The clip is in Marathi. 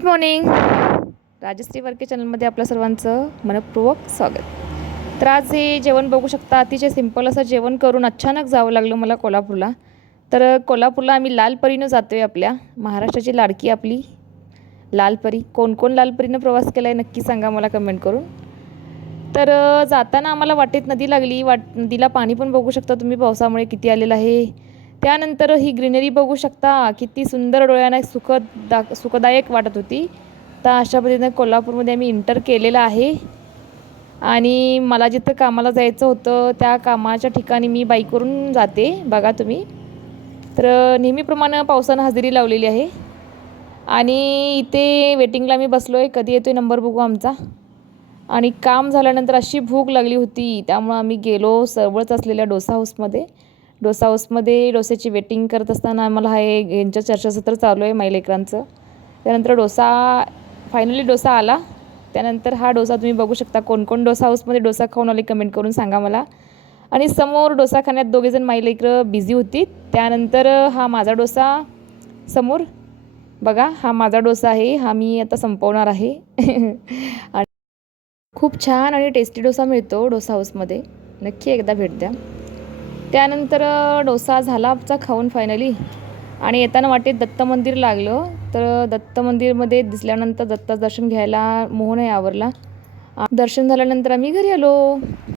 गुड मॉर्निंग राजश्री वर्के चॅनलमध्ये आपल्या सर्वांचं मनपूर्वक स्वागत. तर आज हे जेवण बघू शकता अतिशय सिंपल असं जेवण करून अचानक जावं लागलं मला कोल्हापूरला. तर कोल्हापूरला आम्ही लालपरीनं जातो आहे आपल्या. महाराष्ट्राची लाडकी आपली लालपरी कोण कोण लालपरीनं प्रवास केला आहे नक्की सांगा मला कमेंट करून. तर जाताना आम्हाला वाटेत नदी लागली. वाट नदीला पाणी पण बघू शकता तुम्ही. पावसामुळे किती आलेलं आहे. त्यानंतर ही ग्रीनरी बघू शकता. किती सुंदर डोळ्यांना सुखद दा सुखदायक वाटत होती. तर अशा पद्धतीने कोल्हापूरमध्ये आम्ही इंटर केलेलं आहे. आणि मला जिथं कामाला जायचं होतं त्या कामाच्या ठिकाणी मी बाईकवरून जाते. बघा तुम्ही. तर नेहमीप्रमाणे पावसानं हजेरी लावलेली आहे. आणि इथे वेटिंगला मी बसलो आहे कधी येतो आहे नंबर बघू आमचा. आणि काम झाल्यानंतर अशी भूक लागली होती. त्यामुळं आम्ही गेलो सरवळच असलेल्या डोसा हाऊसमध्ये. डोसा हाऊसमध्ये डोस्याची वेटिंग करत असताना आम्हाला हा एक यांचं चर्चासत्र चालू आहे माईलेकरांचं त्यानंतर डोसा फायनली डोसा आला. त्यानंतर हा डोसा तुम्ही बघू शकता कोण कोण डोसा हाऊसमध्ये डोसा खाऊन आले कमेंट करून सांगा मला. आणि समोर डोसा खाण्यात दोघेजण माईलेकरं बिझी होती. त्यानंतर हा माझा डोसा समोर. बघा हा माझा डोसा आहे हा मी आता संपवणार आहे. आणि खूप छान आणि टेस्टी डोसा मिळतो डोसा हाऊसमध्ये. नक्की एकदा भेट द्या. त्यानंतर डोसा झाला आमचा खाऊन फायनली आणि येताना वाटेत दत्त मंदिर लागलं. तर दत्त मंदिरमध्ये दिसल्यानंतर दत्त दर्शन घ्यायला मोहनही आवरला. दर्शन झाल्यानंतर आम्ही घरी आलो.